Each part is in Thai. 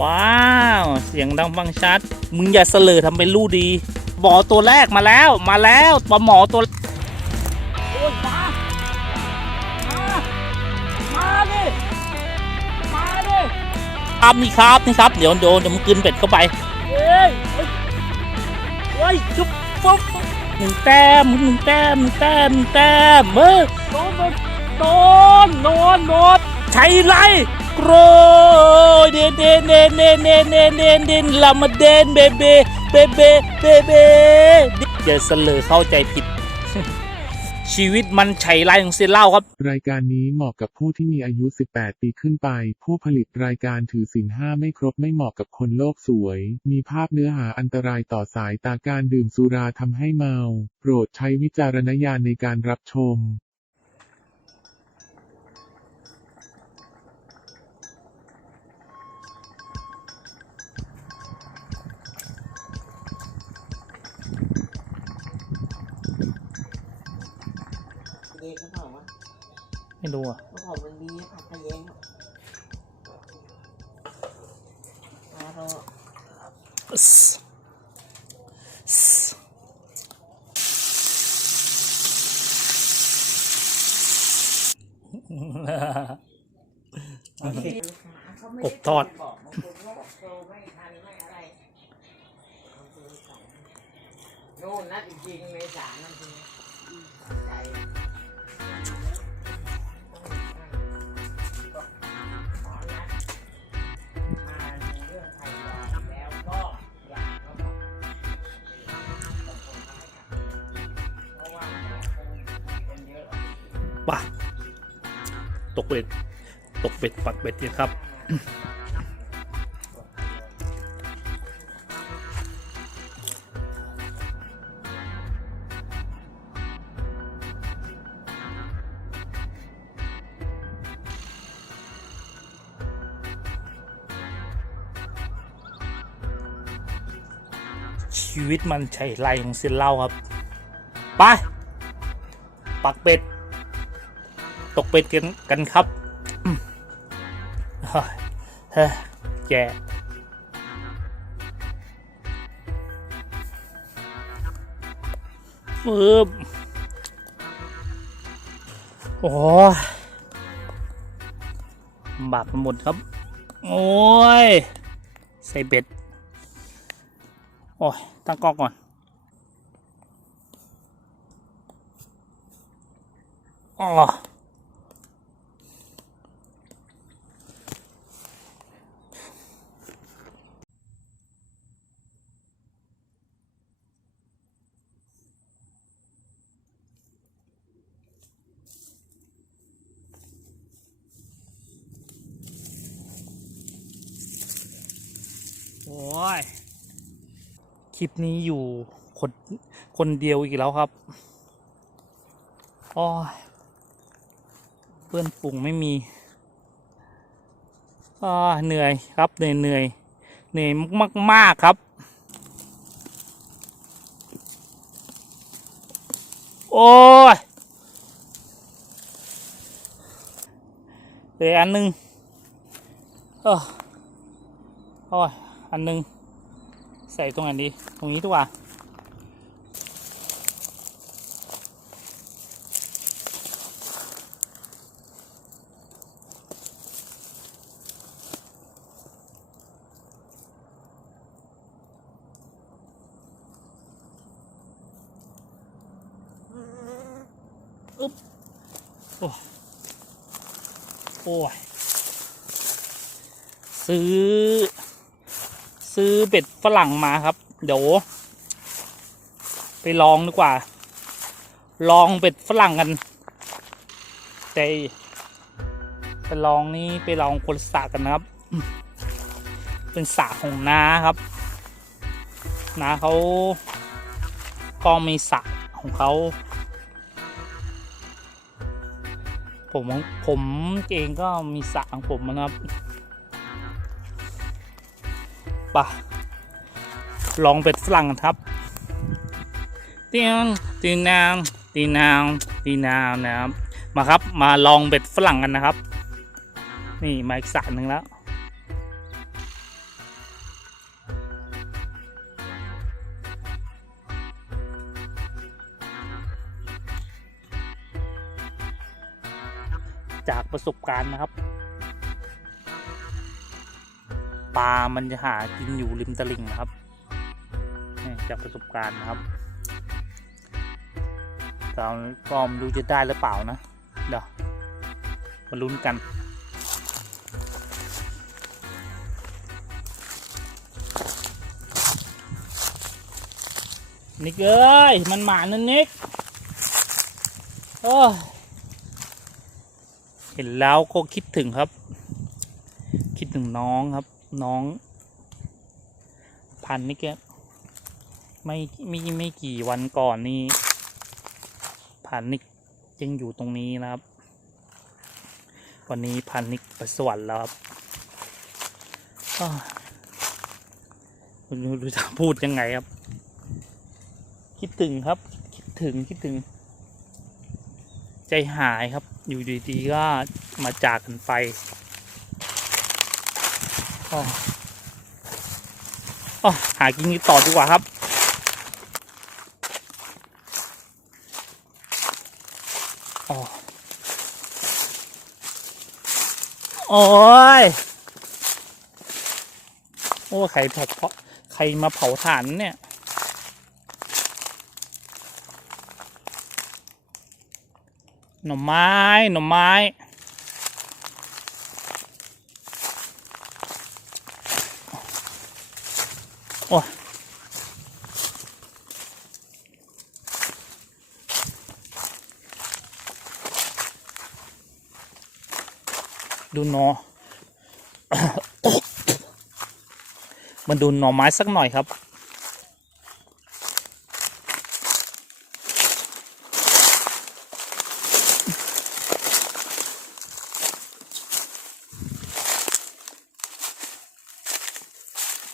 ว้าว เสียงดังฟังชัด มึงอย่าเสลอทำเป็นรู้ดีหมอตัวแรกมาแล้วมาแล้วปลาหมอตัวโอ้ยมา มา มาดิ มาดิครับนี่ครับนี่ครับ เดี๋ยวโดนเดี๋ยวมึงกลืนเป็ดเข้าไปเฮ้ยเฮ้ยเฮ้ยจุ๊บปุ๊บหนึ่งแต้มหนึ่งแต้มหนึ่งแต้มหนึ่งแต้มเออโดนโดนโดนโดนใช้ไรโกรยเดนเดนเดนเดนเดนเดนเดนเดนลามาเดนเบเบเบเบเบเบอย่าเสลอเข้าใจผิด ชีวิตมันไฉไรของเซนเล่าครับ รายการนี้เหมาะกับผู้ที่มีอายุ 18 ปีขึ้นไป ผู้ผลิตรายการถือศีลห้าไม่ครบไม่เหมาะกับคนโลกสวย มีภาพเนื้อหาอันตรายต่อสายตาการดื่มสุราทำให้เมา โปรดใช้วิจารณญาณในการรับชม ไม่รู้อะหอมมันมีผักกระเยงมาโรกบทอดโน่นนัะจริงเมษานั่นคือ ตกเบ็ดตกเบ็ดปักเบ็ดเนี่ยครับชีวิตมันใช่ไรของเซนเล่าครับ ไป ปักเบ็ด ตกเป็ดกันกันครับเฮ้ยเฮ้ยแย่ปึ๊บโอ้ยลำบาปหมดครับ โอ้ย ใส่เบ็ด โอ้ย ตั้งกล้องก่อน อ๋อ ยคลิปนี้อยู่คนคนเดียวอีกแล้วครับโอ้ยเพื่อนปุ่งไม่มีอ่าเหนื่อยครับเหนื่อยเหนื่อยเหนื่อยมากมากครับ โอ้ยเหลืออันหนึงเออโอ้ย อันหนึง ใส่ตรงไหนดี ตรงนี้ดีกว่าอึ๊บโอ้โอ้ยซื้อ ซื้อเบ็ดฝรั่งมาครับ เดี๋ยว ไปลองดีกว่า ลองเบ็ดฝรั่งกัน แต่ไปลองนี่ไปลองคนสระกันนะครับ เป็นสระของน้าครับน้าเขาก็มีสระของเขาผมผมเองก็มีสระของผมนะครับ ปะลองเป็ดฝรั่งกัครับเตียงตีนางตีนางตีนางนะครับมาครับมาลองเป็ดฝรั่งกันนะครับ นี่มาอีกสารหนึ่งแล้วจากประสบการณ์นะครับ ปลา มันจะหากินอยู่ริมตลิ่งนะครับจากประสบการณ์นะครับเราก็ไม่รู้จะได้หรือเปล่านะ เดี๋ยวมาลุ้นกัน นิกเอ้ย มันหมานั่นนิกโอ้เห็นแล้วก็คิดถึงครับ คิดถึงน้องครับ น้อง พันนี่แกไม่ไม่ไม่กี่วันก่อนนี่พันนิกยังอยู่ตรงนี้นะครับ วันนี้พันนิกไปสวรรค์แล้วครับรู้รู้จะพูดยังไงครับ คิดถึงครับ คิดถึงคิดถึง ใจหายครับ อยู่ดีๆก็มาจากกันไป อ้อหากินต่อดีกว่าครับอ๋อโอ้ย โอ้ใครเผาเพราะใครมาเผาถ่านเนี่ย หน่อไม้ หน่อไม้ อ้ดูนอ มันดูหน่อไม้สักหน่อยครับ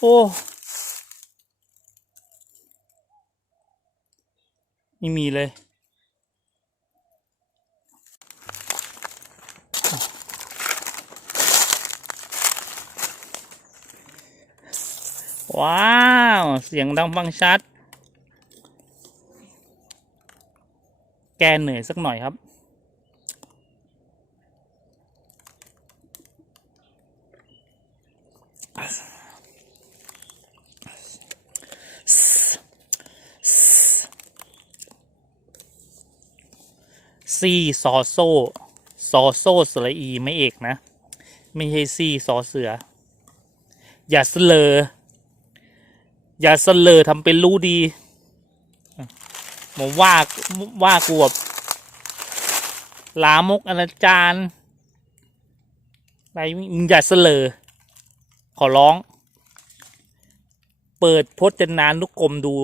โอ้ ไม่มีเลย ว้าว เสียงดังฟังชัด แกเหนื่อยสักหน่อยครับ ซีซอโซซอโซสระอีไม่เอกนะ ไม่ใช่ซีซอเสือ อย่าเสลอ อย่าเสลอทำเป็นรู้ดีผมว่าว่ากูแบบลามกอนาจารอะไรมึงอย่าเสลอ ขอร้อง เปิดพจนานุกรมดู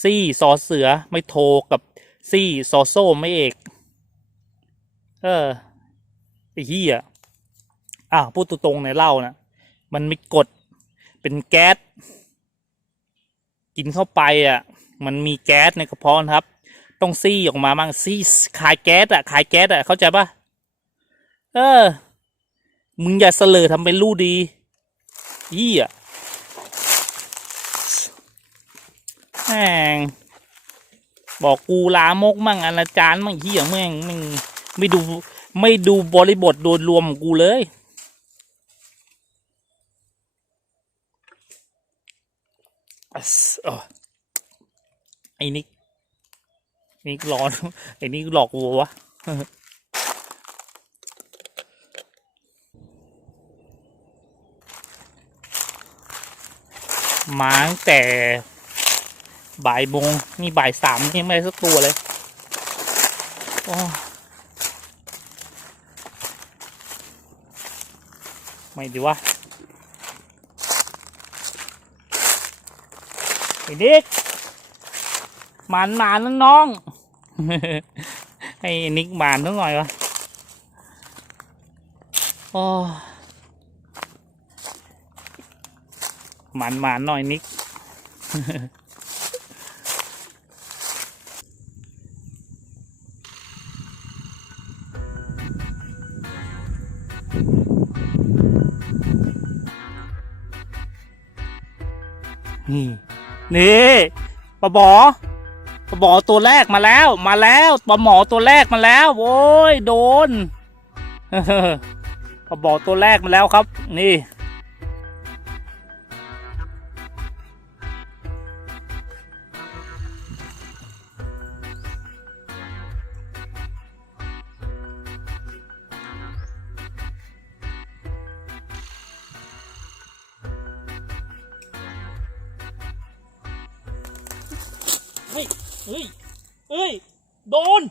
ซี่ซอเสือไม่โทรกับ ซี่ซอโซ่ไม่เอก เออไอ้เหี้ยอะพูดตรงๆในเล่านะมันมีกดเป็นแก๊สกินเข้าไปอะ มันมีแก๊สในกระเพาะครับ ต้องซี่ออกมาบ้างซี่ขายแก๊สอะขายแก๊สอะเข้าใจปะเออ มึงอย่าเสลอทำเป็นรู้ดีเหี้ยแม่ง บอกกูลามกมั่งอนาจารมั่งเหี้ยแม่งมึงไม่ดูไม่ดูบริบทโดยรวมของกูเลยอัสเออไอ้นิกนิกร้อนไอ้นิกหลอกวัววะมาตั้งแต่ บ่ายโมงนี่บ่ายสามยังไม่สักตัวเลยโอ้ไม่ดีวะไอ้เด็กหมานหมานนะน้องให้นิกหมานสักหน่อยวะโอ้หมานหมานหน่อยนิก นี่นี่ปะบอปลาหมอตัวแรกมาแล้ว มาแล้วปลาหมอตัวแรกมาแล้วโอ้ยโดนปลาหมอตัวแรกมาแล้วครับ นี่ เฮ้ยเฮ้ย โดน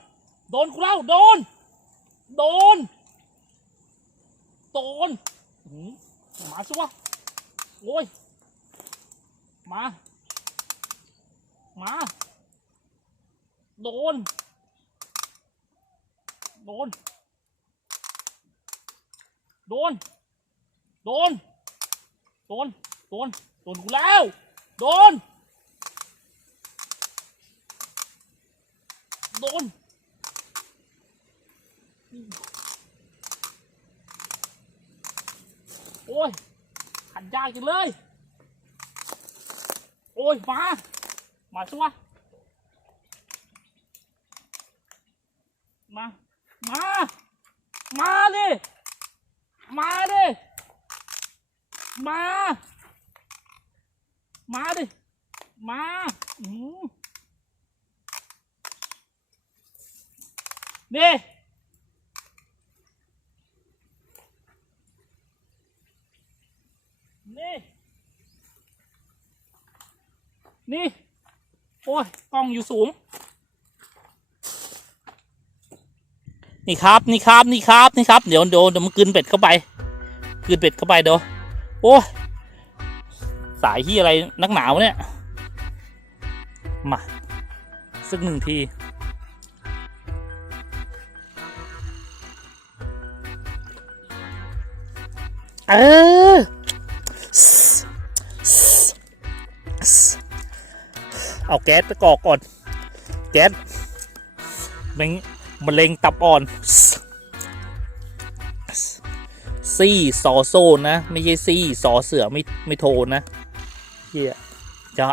โดนกูแล้วโดน โดน โดนมมาสิวะโอ้ย มา มา โดน โดน โดน โดน โดน โดน โดนกูแล้ว โดน โดนโอ้ยหันยากจังเลย โอ้ย มา มาสิวมา มา มาดิ มาดิ มา มาดิ มาอืม นี่นี่ นี่ โอ้ยกล้องอยู่สูง นี่ครับ นี่ครับ นี่ครับ นี่ครับ เดี๋ยวเดี๋ยวเดี๋ยวมันกลืนเป็ดเข้าไปกลืนเป็ดเข้าไปเดี๋ยว โอ้ยสายที่อะไรนักหนาวเนี่ย มา สักหนึ่งที เออเอาแก๊สไปกอกก่อน แก๊สมันมะเร็งตับอ่อน ซี่สอโซนนะไม่ใช่ซี่สอเสือไม่ไม่โทนนะเฮียจะ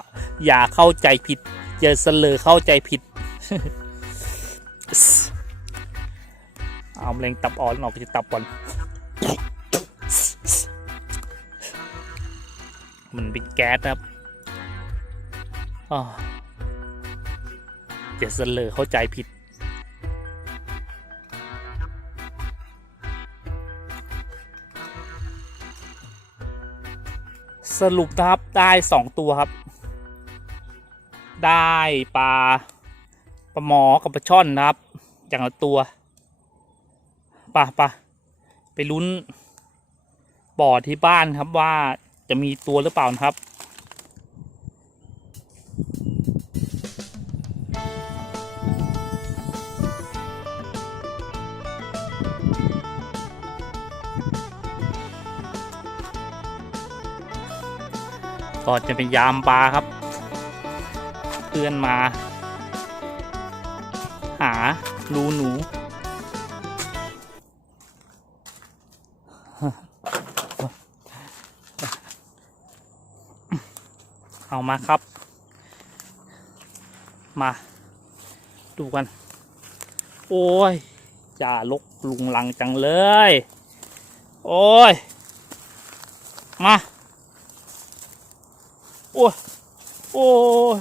อย่าเข้าใจผิด อย่าเสลอเข้าใจผิด เอามะเร็งตับอ่อนออกจากตับก่อน มันเป็นแก๊สครับอ้าวอย่าเสลอเข้าใจผิด สรุปนะครับได้สองตัวครับ ได้ปลาปลาหมอกับปลาช่อนนะครับ อย่างละตัวป่ะป่ะไปลุ้นบ่อที่บ้านครับว่า จะมีตัวหรือเปล่านะครับ ก็จะเป็นยามปลาครับ เพื่อนมา หารูหนู เอามาครับ มาดูกัน โอ้ยจ่าลกลุงลังจังเลย โอ้ย มา โอ้ยโอ้ย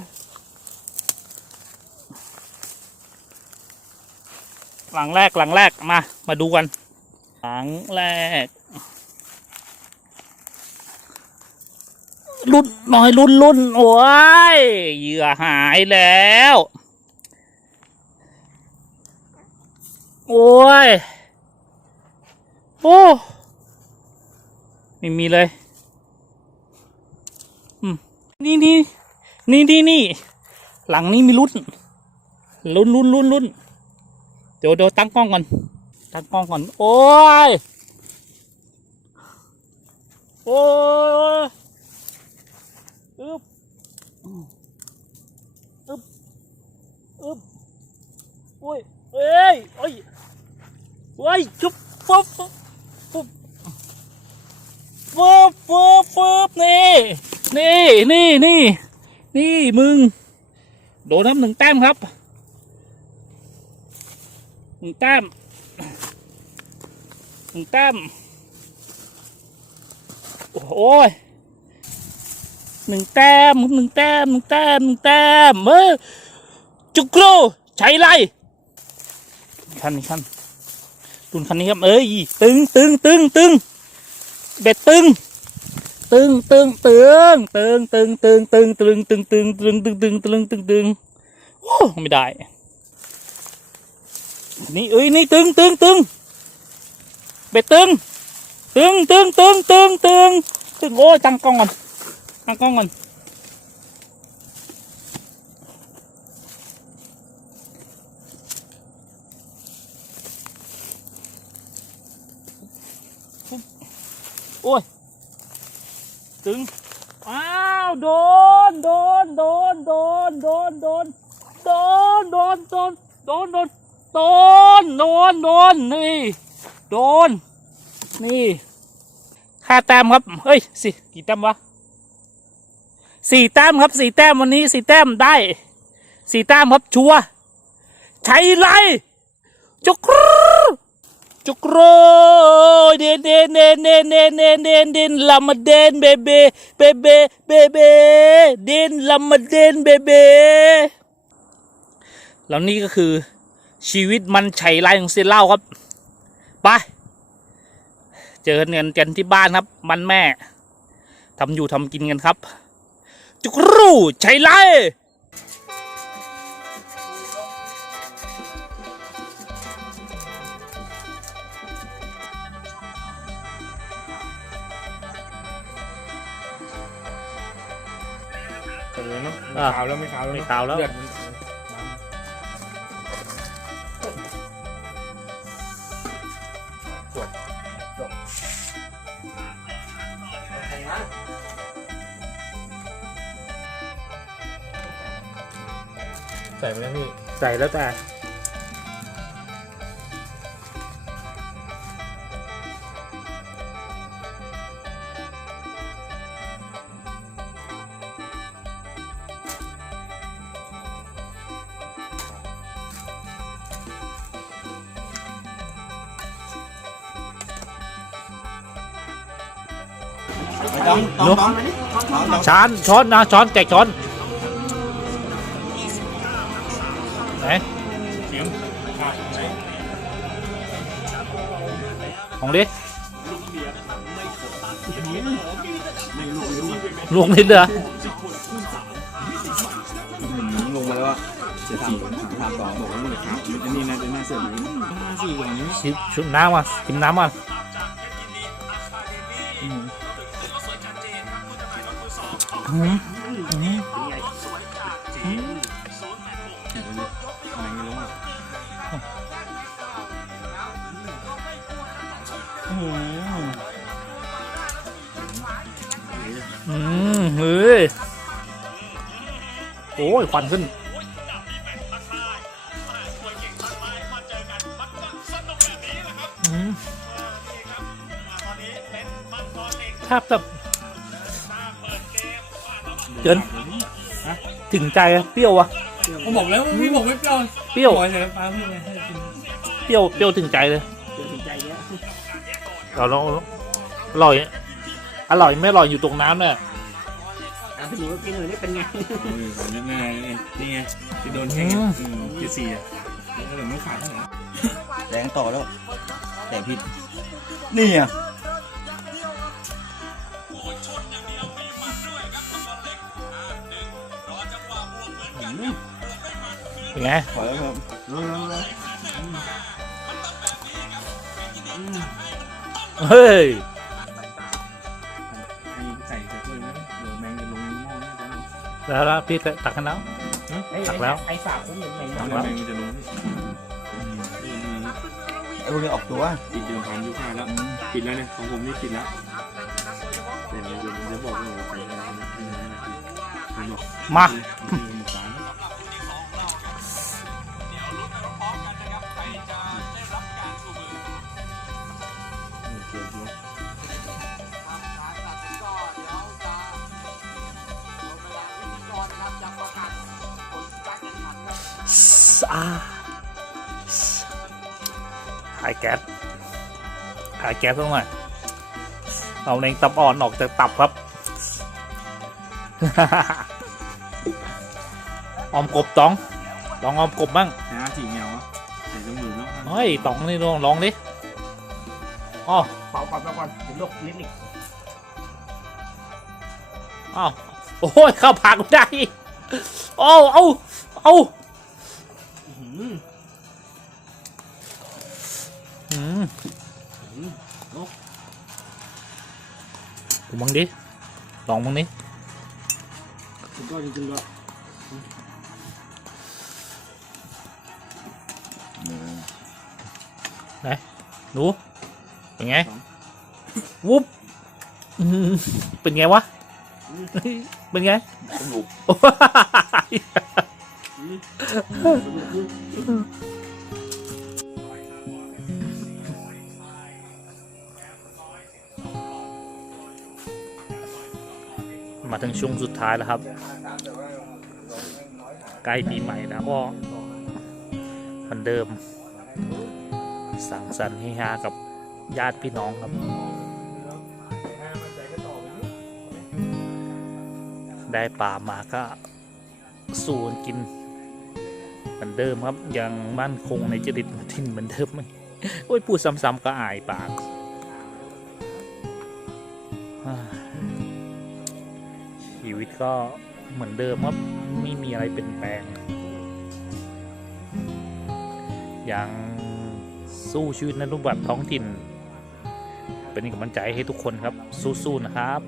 หลังแรกหลังแรกมา มาดูกัน หลังแรก รุ่นหน่อยรุ่นรุ่นโอ้ยเหยื่อหายแล้ว โอ้ย โอ้ไม่มีเลยนี่นี่นี่นี่นี่ หลังนี้มีรุ่นรุ่นรุ่นรุ่นรุ่นเดี๋ยวเดี๋ยวตั้งกล้องก่อน ตั้งกล้องก่อน โอ้ย โอ้ย อึบอึบอึบโอ้ยเอ้ยเอ้ยเฮ้ยจุ๊บปุ๊บปุ๊บปุ๊บปุ๊บปุ๊บนี่นี่นี่นี่นี่มึง โดนครับหนึ่งแต้มครับหนึ่งแต้มหนึ่งแต้มโอ้ย หนึ่งแต้มหนึ่งแต้มหนึ่งแต้มหนึ่งแต้มเออจุกโรใช้ไรคันนี้คันตุนคันนี้ครับ เอ้ยตึงตึงตึงตึงเบ็ดตึงตึงตึงตึงตึงตึงตึงตึงตึงตึงตึงตึงตึงตึงตึงตึงตึงโอ้ไม่ได้นี่เอ้ยนี่ตึงตึงตึงเบ็ดตึงตึงตึงตึงตึงตึงตึงโอ้ยตั้งกล้องก่อน ตั้งกล้องก่อนโอ้ย ตึง อ้าว โดน โดน โดน โดน โดน โดน โดน โดน โดน โดน โดน โดน โดน โดน นี่ โดน นี่ห้าแต้มครับ เฮ้ย สิ กี่แต้มวะ สี่แต้มครับสี่แต้มวันนี้สี่แต้มได้สี่แต้มครับชัวใช้ไรจุกจุกโรยเดนเดนเดนเดนเดนเดนเดนเดนลามาเดนเบเบเบเบเบเบเดนลามาเดนเบเบแล้วนี่ก็คือชีวิตมันไฉไลของเซเล่าครับไปเจอกันกันที่บ้านครับ มันแม่ทำอยู่ทำกินกันครับ จุกรูไฉไลเออเนาะอะขาวแล้วไม่ขาวแล้วไม่ขาวแล้ว เลือดมันจบจบ ใส่ไปแล้วพี่ ใส่แล้วแต่ต้องต้องต้องมาดิต้องต้องต้องช้อนช้อนนะช้อนแจกช้อนไหน ของดิลวงนิดเดียวลงมาแล้วอะจะทำทำต่อบอกว่าเลยครับอันนี้น่าจะน่าเสียดายห้าสี่อย่างนี้ชิมชุบน้ำมาชิมน้ำมาอืมอืม เฮ้ยโอ้ยควันขึ้นอืมแทบจะเกินถึงใจอะเปรี้ยวอะผมบอกแล้วพี่บอกไม่เปรี้ยวเปรี้ยวปล่อยใส่น้ำปลาพี่ไงให้กินเปรี้ยวเปรี้ยวถึงใจเลยเดี๋ยวถึงใจเยอะเราลองอร่อย อร่อยไม่อร่อยอยู่ตรงน้ำเนี่ยอะพี่ หนูกินหน่อยนี่เป็นไงเออแบบนี้ไงนี่ไงที่โดนแข่งที่สี่อะแล้วเลยไม่ขาดเท่าไหร่แรงต่อแล้ว แต่ผิด นี่อะเป็นไงขอแล้วครับเฮ้ย แล้วแล้วพี่ตักกันแล้วตักแล้วไอ้ฝาคุ้มยังไงตักแล้แล้ววแมงมันจะลงไอ้พวกนี้ออกตัวปิดเดือนของยุค่าแล้วปิดแล้วเนี่ยของผมนี่ปิดแล้วเดี๋ยวเดี๋ยวจะบอกว่าใส่อะไรนะผมบอกมา อาหายแก๊สหายแก๊สต้องหน่อยเอาเองตับอ่อนออกจากตับครับ ออมกบตอง ลองออมกบบ้างนะสีเงาอะใส่จมูกเนาะเฮ้ยตองนี่ลองลองดิอ๋อเป่าก่อนเป่าก่อนเดี๋ยวลวกลิ้นอีกอ้าวโอ้ยเข้าปากไม่ได้โอ้เอาเอา อืมดูมึงดิ ลองมึงดิสุดยอดจริงๆเลยดูเป็นไง วุบอืมเป็นไงวะ เป็นไงสนุก ถึงช่วงสุดท้ายแล้วครับ ใกล้ปีใหม่แล้วก็เหมือนเดิม สั่งสรรค์เฮฮากับญาติพี่น้องครับ ได้ปลามาก็สูนกินเหมือนเดิมครับยังมั่นคงในจริตทิ้นเหมือนเดิมไหมโอ้ยพูดซ้ำๆก็อายปาก ก็เหมือนเดิมว่าไม่มีอะไรเปลี่ยนแปลง ยังสู้ชีวิตในรูปแบบท้องถิ่น เป็นกำลังใจให้ทุกคนครับสู้ๆนะครับ